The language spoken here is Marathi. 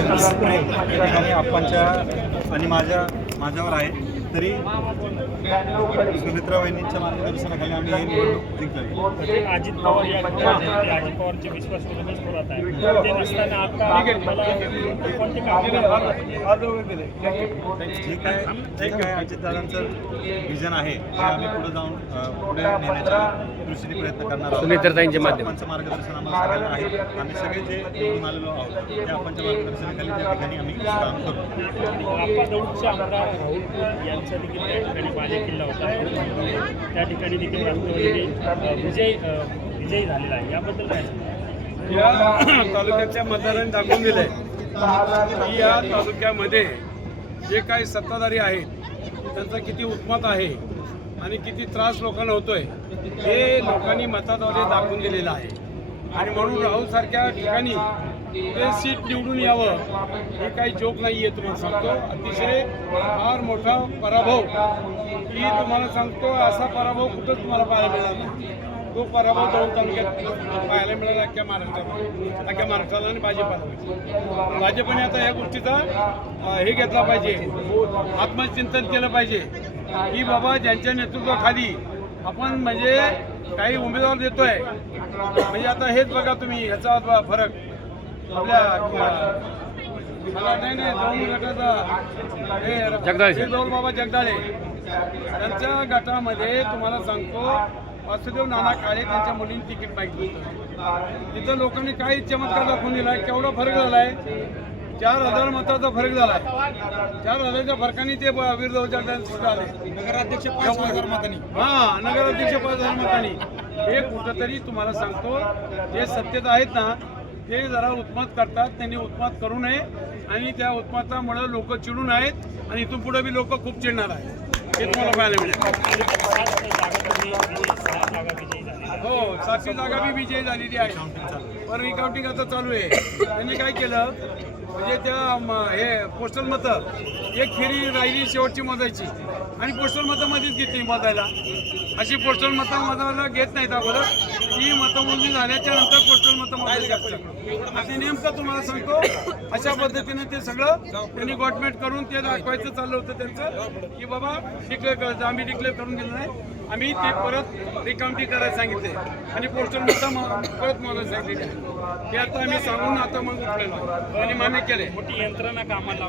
ठिकाणी आप्पांच्या आणि माझ्या माझ्यावर आहे. तरी सुमित्रा वहिनींच्या मार्गदर्शनाखाली आम्ही हे निवडणूक जिंकली अजित पवार अजित पवारचे विश्वास वगैरे पुरवत आहे. ते नसताना आता मला कोणते काम जे काय जे काय अजितदादांचं विजन आहे ते आम्ही पुढे जाऊन पुढे नेण्याच्या दृष्टीने प्रयत्न करणार आहोत. मार्गदर्शन आम्हाला आहे. आम्ही सगळे जे निवडून आलेलो आहोत ते आप्पांच्या मार्गदर्शनाखाली त्या ठिकाणी आम्ही काम करू. आप्पा दौडचे आमदार राहुल कुल यांचा देखील त्या ठिकाणी बाले किल्ला होता. त्या ठिकाणी देखील राष्ट्रवादी विजय विजयी झालेला आहे. याबद्दल काय? या तालुक्याच्या मतदारांनी दाखवून दिलंय की या तालुक्यामध्ये जे काही सत्ताधारी आहेत त्यांचा किती उत्मत आहे आणि किती त्रास लोकांना होतोय हे लोकांनी मताद्वारे दाखवून दिलेलं आहे. आणि म्हणून राहुल सारख्या ठिकाणी ते सीट निवडून यावं हे काही जोक नाही आहे तुम्हाला सांगतो. अतिशय फार मोठा पराभव. की तुम्हाला सांगतो असा पराभव कुठंच तुम्हाला पाहायला मिळणार नाही. तो पराभव दोन तालुक्यात पाहायला मिळाला अख्ख्या महाराष्ट्राला अख्ख्या महाराष्ट्राला आणि भाजपाला. भाजपने आता या गोष्टीचा हे घेतला पाहिजे. आत्मचिंतन केलं पाहिजे. की बाबा ज्यांच्या नेतृत्वाखाली आपण म्हणजे काही उमेदवार देतोय. म्हणजे आता हेच बघा तुम्ही ह्याचा फरक. नाही नाही दोन गटाचा हे जगदाळे. दोन बाबा जगदाळे. त्यांच्या गटामध्ये तुम्हाला सांगतो वासुदेव नाना काळे त्यांच्या मुलींनी तिकीट मागितलं होतं. तिथं लोकांनी काही चमत्कार दाखवून दिलाय केवढा फरक झालाय? चार हजार मताचा फरक झालाय. चार हजारच्या फरकाने ते जगदाळे सुद्धा आले. नगराध्यक्ष पाच हजार मतांनी. हा नगराध्यक्ष पाच हजार मतांनी. हे कुठंतरी तुम्हाला सांगतो जे सत्तेत आहेत ना ते जरा उत्मत करतात त्यांनी उत्मत करू नये आणि त्या उत्मतामुळे लोक चिडून आहेत आणि इथून पुढे बी लोक खूप चिडणार आहेत. हे तुम्हाला पाहायला मिळेल. हो सातवी जागा बी विजयी झालेली आहे. पण रिकाउंटिंग आता चालू आहे. त्यांनी काय केलं? म्हणजे त्या हे पोस्टल मतं. एक फेरी राहिली शेवटची मोजायची. आणि पोस्टल मतं मध्येच घेतली मोजायला. अशी पोस्टल मतं मोजायला घेत नाहीत अगोदर. ती मतमोजणी झाल्याच्यानंतर पोस्टल मतं मोजायला घेतात आणि नेमकं तुम्हाला सांगतो अशा पद्धतीने ते सगळं त्यांनी गॉटमेट करून ते दाखवायचं चाललं होतं त्यांचं की बाबा डिक्लेअर करायचं आम्ही डिक्लेअर करून गेलो नाही. आम्ही ते परत रिकाउंटिंग करायला सांगितले. आणि पोस्टल मतं परत मोजायला सांगितले. ते आता आम्ही सांगून आता मग उठलेलो आणि मान्य केले. मोठी यंत्रणा कामाला